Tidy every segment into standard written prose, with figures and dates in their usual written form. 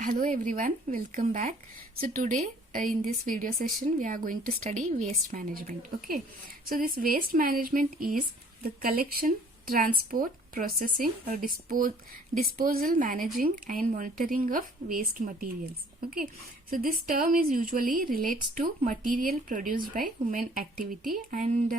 Hello everyone, welcome back. So today in this video session we are going to study waste management. Okay, so this waste management is the collection, transport, processing or disposal, managing and monitoring of waste materials. Okay, so this term is usually relates to material produced by human activity and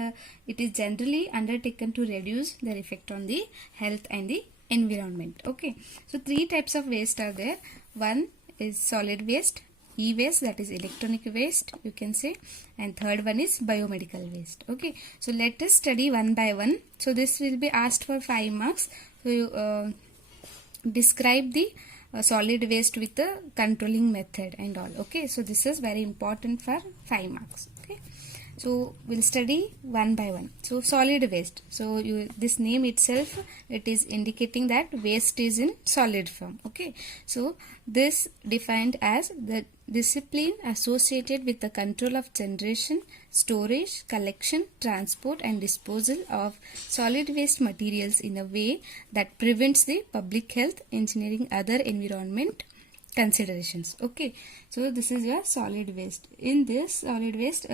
it is generally undertaken to reduce their effect on the health and the environment. Okay, so three types of waste are there. One is solid waste, e-waste, that is electronic waste you can say, and third one is biomedical waste. Okay, so let us study one by one. So this will be asked for 5 marks. So you describe the solid waste with the controlling method and all. Okay, so this is very important for 5 marks. Okay, so we'll study one by one. So solid waste, so this name itself, it is indicating that waste is in solid form. Okay, so this defined as the discipline associated with the control of generation, storage, collection, transport and disposal of solid waste materials in a way that prevents the public health, engineering, other environment considerations. Okay, so this is your solid waste. In this solid waste,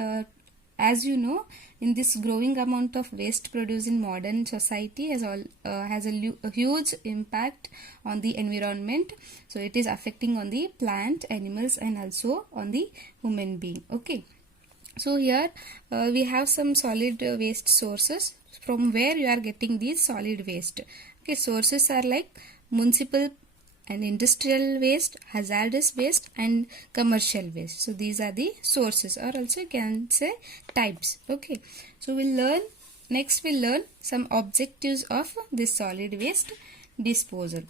as you know, in this growing amount of waste produced in modern society has a huge impact on the environment. So it is affecting on the plant, animals and also on the human being. Okay, so here we have some solid waste sources from where you are getting these solid waste. Okay, sources are like municipal and industrial waste, hazardous waste and commercial waste. So these are the sources, or also you can say types. Okay, so we'll learn some objectives of this solid waste disposal.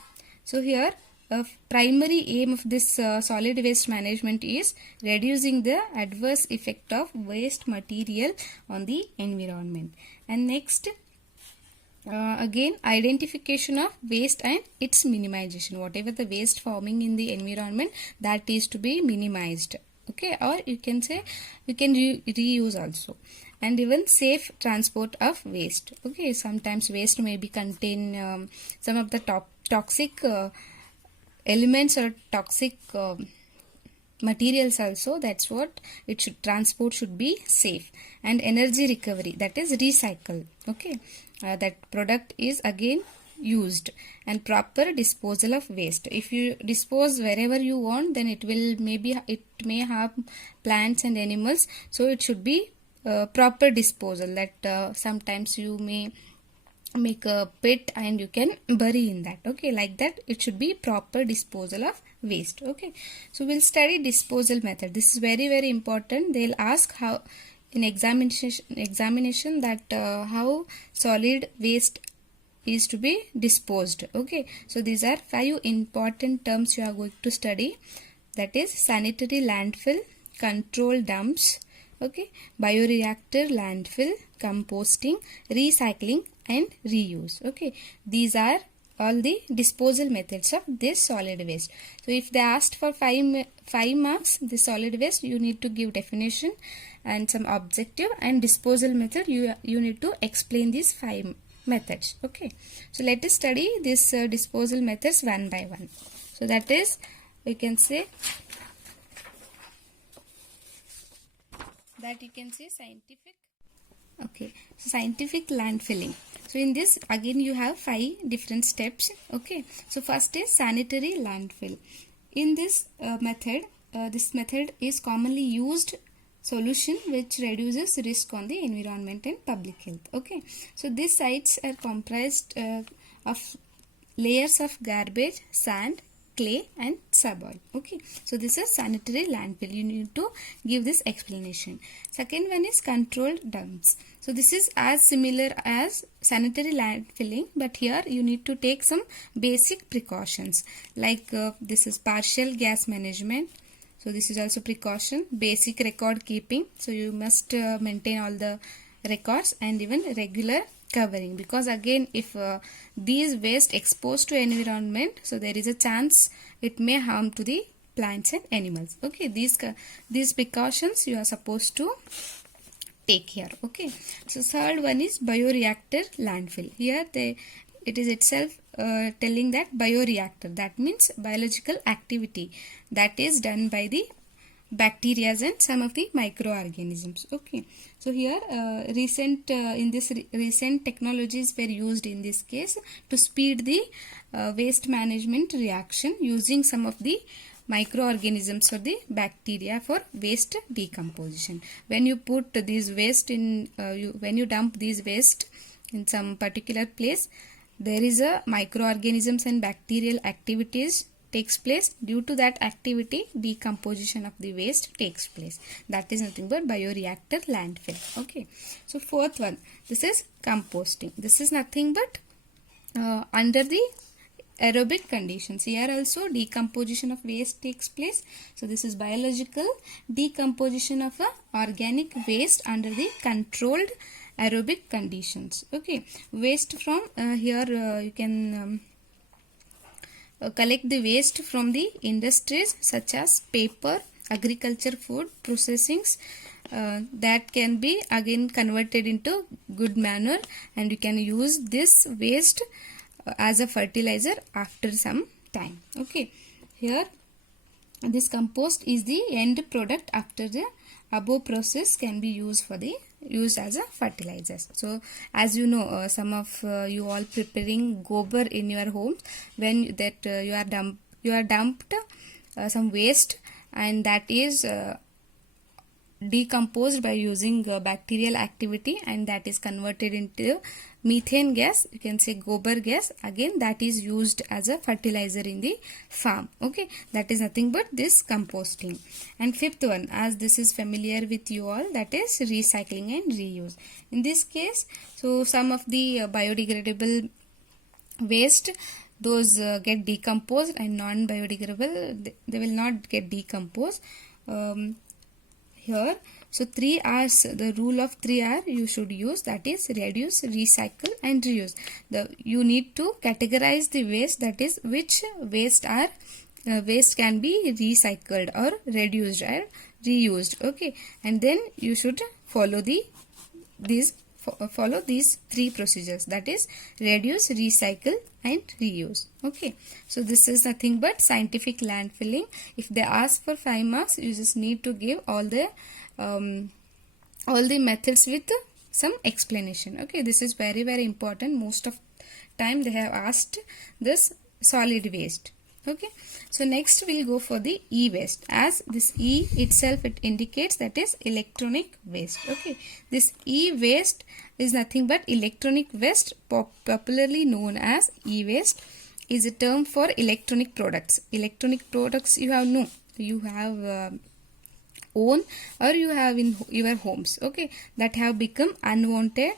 So here a primary aim of this solid waste management is reducing the adverse effect of waste material on the environment. And next, again, identification of waste and its minimization. Whatever the waste forming in the environment, that is to be minimized. Okay, or you can say you can reuse also. And even safe transport of waste. Okay, sometimes waste may be contain some of the toxic elements or toxic materials also. That's what it should, transport should be safe. And energy recovery, that is recycle. Okay, that product is again used. And proper disposal of waste. If you dispose wherever you want, then it may harm plants and animals, so it should be proper disposal. That sometimes you may make a pit and you can bury in that. Okay, like that it should be proper disposal of waste. Okay, so we'll study disposal method. This is very important. They'll ask how in examination that how solid waste is to be disposed. Okay, so these are 5 important terms you are going to study. That is sanitary landfill, control dumps, okay, bioreactor landfill, composting, recycling and reuse. Okay, these are all the disposal methods of this solid waste. So if they asked for 5 marks the solid waste, you need to give definition and some objective, and disposal method you need to explain these 5 methods. Okay, so let us study this disposal methods one by one. So that is, we can say that you can say scientific. Okay, so scientific landfilling. So in this again you have 5 different steps. Okay, so first is sanitary landfill. In this this method is commonly used solution which reduces risk on the environment and public health. Okay, so these sites are comprised of layers of garbage, sand, clay and soil. Okay, so this is sanitary landfill. You need to give this explanation. Second one is controlled dumps. So this is as similar as sanitary landfilling, but here you need to take some basic precautions like this is partial gas management. So this is also precaution. Basic record keeping, so you must maintain all the records, and even regular covering, because again if these waste exposed to environment, so there is a chance it may harm to the plants and animals. Okay, these precautions you are supposed to take here. Okay, so third one is bioreactor landfill. Here it is itself telling that bioreactor, that means biological activity that is done by the bacteria and some of the microorganisms. Okay, so here recent technologies were used in this case to speed the waste management reaction using some of the microorganisms or the bacteria for waste decomposition. When you put these waste in when you dump these waste in some particular place, there is a microorganisms and bacterial activities takes place. Due to that activity, decomposition of the waste takes place. That is nothing but bioreactor landfill. Okay, so fourth one, this is composting. This is nothing but under the aerobic conditions. Here also decomposition of waste takes place. So this is biological decomposition of organic waste under the controlled aerobic conditions. Okay, waste from here you can collect the waste from the industries such as paper, agriculture, food processings, that can be again converted into good manure, and you can use this waste as a fertilizer after some time. Okay, here this compost is the end product after the above process can be used as a fertilizers. So as you know, some of you all preparing gobar in your homes, when that you are dumped some waste, and that is decomposed by using bacterial activity, and that is converted into methane gas, you can say gobar gas, again that is used as a fertilizer in the farm. Okay, that is nothing but this composting. And fifth one, as this is familiar with you all, that is recycling and reuse. In this case, so some of the biodegradable waste, those get decomposed, and non-biodegradable they will not get decomposed. Here, so 3 R's, the rule of 3 R you should use, that is reduce, recycle and reuse. You need to categorize the waste, that is which waste can be recycled or reduced or reused. Okay, and then you should follow these 3 procedures, that is reduce, recycle and reuse. Okay, so this is nothing but scientific landfilling. If they ask for 5 marks, you just need to give all the methods with some explanation. Okay, this is very, very important. Most of time they have asked this solid waste. Okay, so next we'll go for the e-waste. As this E itself, it indicates that is electronic waste. Okay, this e-waste is nothing but electronic waste, popularly known as e-waste, is a term for electronic products. Electronic products you have own or you have in your homes. Okay, that have become unwanted,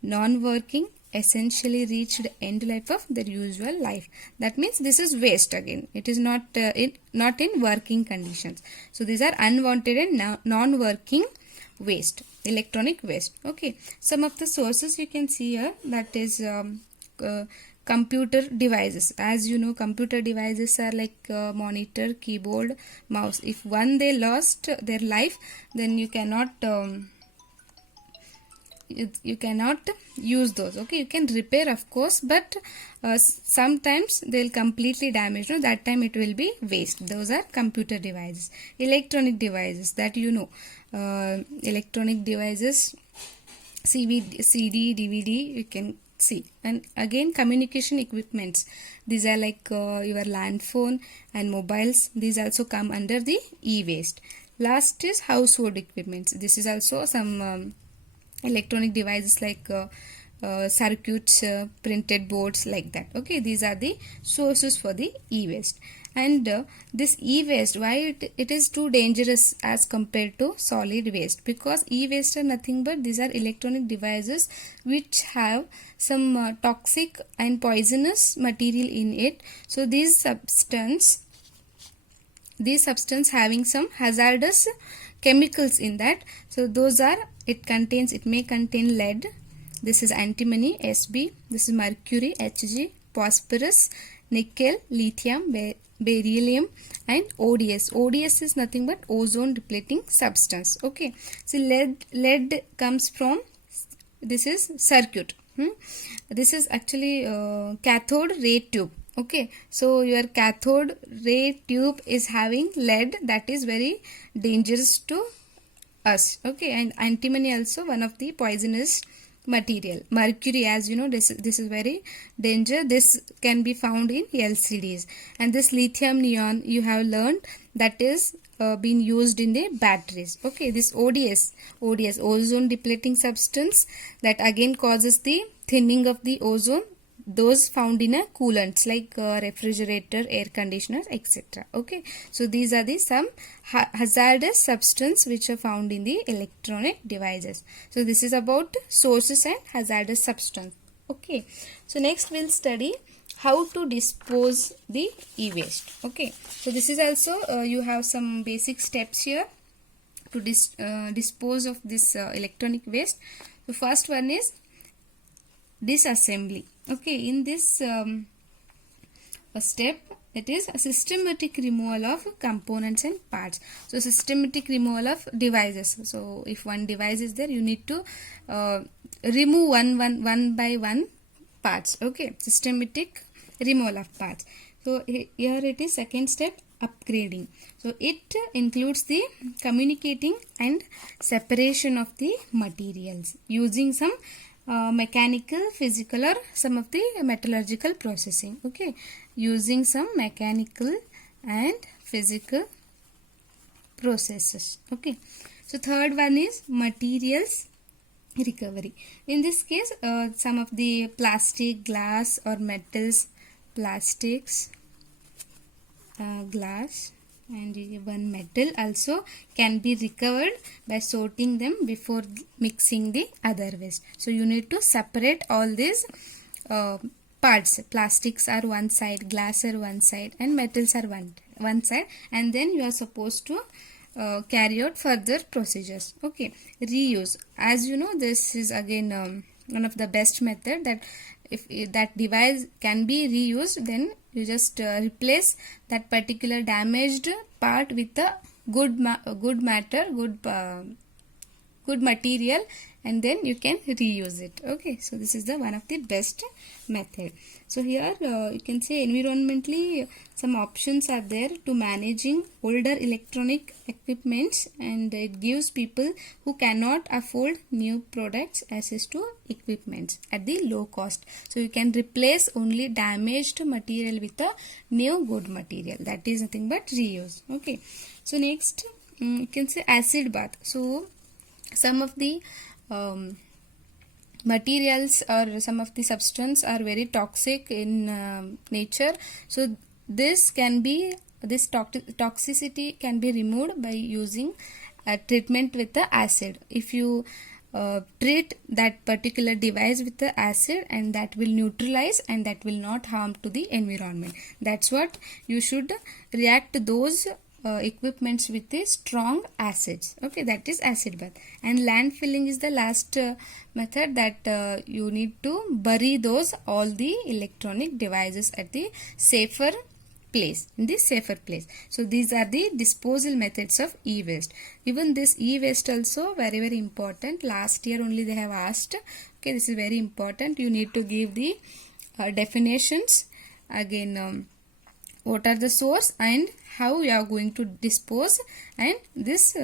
non-working, essentially reached end life of their usual life. That means this is waste again. It is not in working conditions. So these are unwanted and non-working waste, electronic waste. Okay, some of the sources you can see here, that is computer devices. As you know, computer devices are like monitor, keyboard, mouse. If one they lost their life, then you cannot use those. Okay, you can repair of course, but sometimes they'll completely damage. No, that time it will be waste. Those are computer devices. Electronic devices, that you know, electronic devices, CD, DVD, you can see. And again, communication equipments, these are like your land phone and mobiles. These also come under the e-waste. Last is household equipments. This is also some electronic devices like circuits, printed boards, like that. Okay, these are the sources for the e-waste. And this e-waste, why it is too dangerous as compared to solid waste? Because e-waste are nothing but these are electronic devices which have some toxic and poisonous material in it. So these substance having some hazardous chemicals in that. So those are, it may contain lead, this is antimony, Sb, this is mercury, Hg, phosphorus, nickel, lithium, beryllium and ODS. ODS is nothing but ozone depleting substance. Okay, so lead comes from, this is circuit. This is actually cathode ray tube. Okay, so your cathode ray tube is having lead that is very dangerous to us. Okay, and antimony also one of the poisonous material. Mercury, as you know, this is very danger. This can be found in LCDs. And this lithium neon you have learned, that is being used in the batteries. Okay, this ODS, ozone depleting substance, that again causes the thinning of the ozone, those found in a coolants like refrigerator, air conditioners, etc. Okay, so these are the some hazardous substance which are found in the electronic devices. So this is about sources and hazardous substance. Okay, so next we'll study how to dispose the e-waste. Okay, so this is also you have some basic steps here to dispose of this electronic waste. The first one is disassembly. Okay, in this step, it is a systematic removal of components and parts. So systematic removal of devices. So if one device is there, you need to remove one by one parts. Okay, systematic removal of parts. So here it is second step, upgrading. So it includes the communicating and separation of the materials using some mechanical, physical, or some of the metallurgical processing. Okay, using some mechanical and physical processes. Okay, so third one is materials recovery. In this case, some of the plastic, glass, or metals, plastics, glass, and one metal also can be recovered by sorting them before mixing the other waste. So you need to separate all these parts. Plastics are one side, glass are one side, and metals are one side, and then you are supposed to carry out further procedures. Okay, reuse. As you know, this is again one of the best method, that if that device can be reused, then you just replace that particular damaged part with a good material, and then you can reuse it. Okay, so this is the one of the best method. So here you can say environmentally some options are there to managing older electronic equipments, and it gives people who cannot afford new products access to equipments at the low cost. So you can replace only damaged material with a new good material. That is nothing but reuse. Okay, so next you can say acid bath. So some of the materials or some of the substance are very toxic in nature. So this toxicity can be removed by using a treatment with the acid. If you treat that particular device with the acid, and that will neutralize and that will not harm to the environment. That's what you should react to those equipments with the strong acids. Okay, that is acid bath. And landfilling is the last method, that you need to bury those all the electronic devices at the safer place, in this safer place. So these are the disposal methods of e-waste. Even this e-waste also very important. Last year only they have asked. Okay, this is very important. You need to give the definitions again. What are the source and how you are going to dispose, and this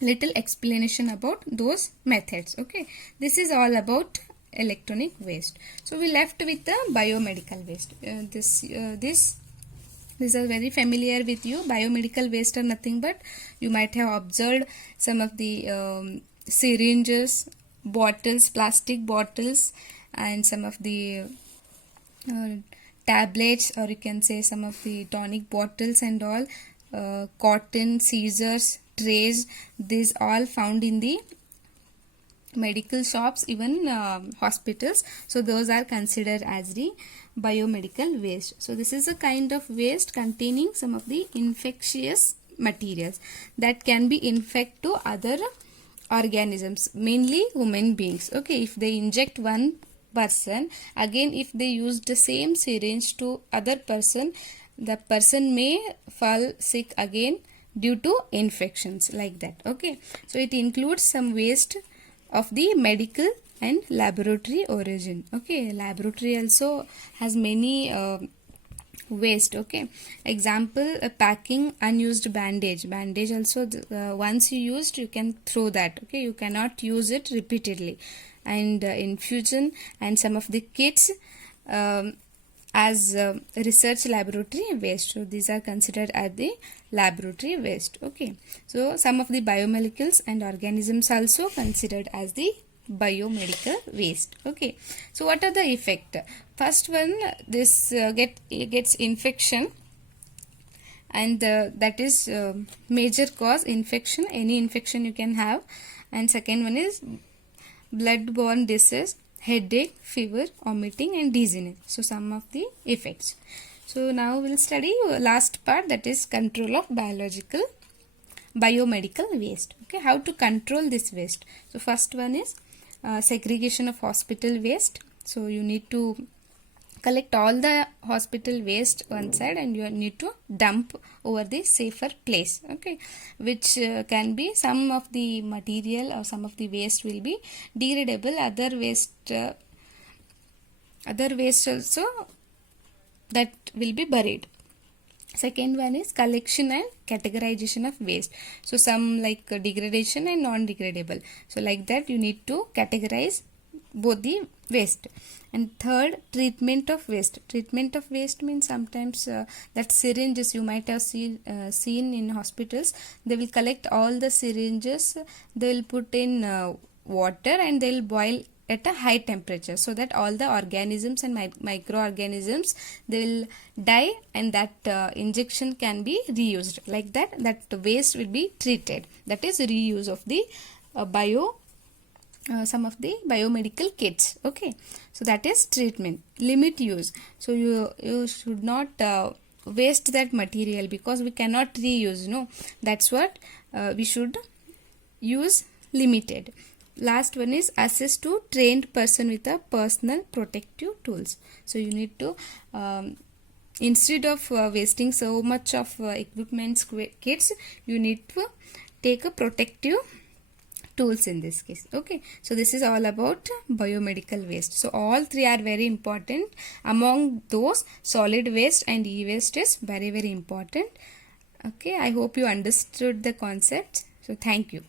little explanation about those methods. Okay, this is all about electronic waste. So we left with the biomedical waste. These are very familiar with you. Biomedical waste are nothing but, you might have observed some of the syringes, bottles, plastic bottles, and some of the tablets, or you can say some of the tonic bottles and all, cotton, scissors, trays, these all found in the medical shops, even hospitals. So those are considered as the biomedical waste. So this is a kind of waste containing some of the infectious materials that can be infect to other organisms, mainly human beings. Okay, if they inject one person, again if they use the same syringe to other person, the person may fall sick again due to infections like that. Okay, so it includes some waste of the medical and laboratory origin. Okay, laboratory also has many waste. Okay, example, packing unused bandage also, once you used, you can throw that. Okay, you cannot use it repeatedly. And infusion and some of the kits as research laboratory waste, so these are considered as the laboratory waste. Okay, so some of the biomolecules and organisms also considered as the biomedical waste. Okay, so what are the effect? First one, this gets infection, and that is major cause infection, any infection you can have. And second one is blood-borne disease, headache, fever, vomiting and dizziness. So some of the effects. So now we'll study last part, that is control of biomedical waste. Okay, how to control this waste? So first one is segregation of hospital waste. So you need to collect all the hospital waste one side and you need to dump over the safer place. Okay, which can be some of the material or some of the waste will be degradable, other waste also that will be buried. Second one is collection and categorization of waste. So some like degradation and non-degradable. So like that you need to categorize both the waste. And third, treatment of waste. Treatment of waste means sometimes that syringes you might have seen in hospitals, they will collect all the syringes, they will put in water and they will boil at a high temperature, so that all the organisms and microorganisms, they will die, and that injection can be reused. Like that waste will be treated. That is reuse of the some of the biomedical kits. Okay, so that is treatment. Limit use. So you should not waste that material, because we cannot reuse, no, that's what we should use limited. Last one is access to trained person with a personal protective tools. So you need to instead of wasting so much of equipments kits, you need to take a protective tools in this case. Okay, so this is all about biomedical waste. So all three are very important. Among those, solid waste and e-waste is very important. Okay, I hope you understood the concept. So thank you.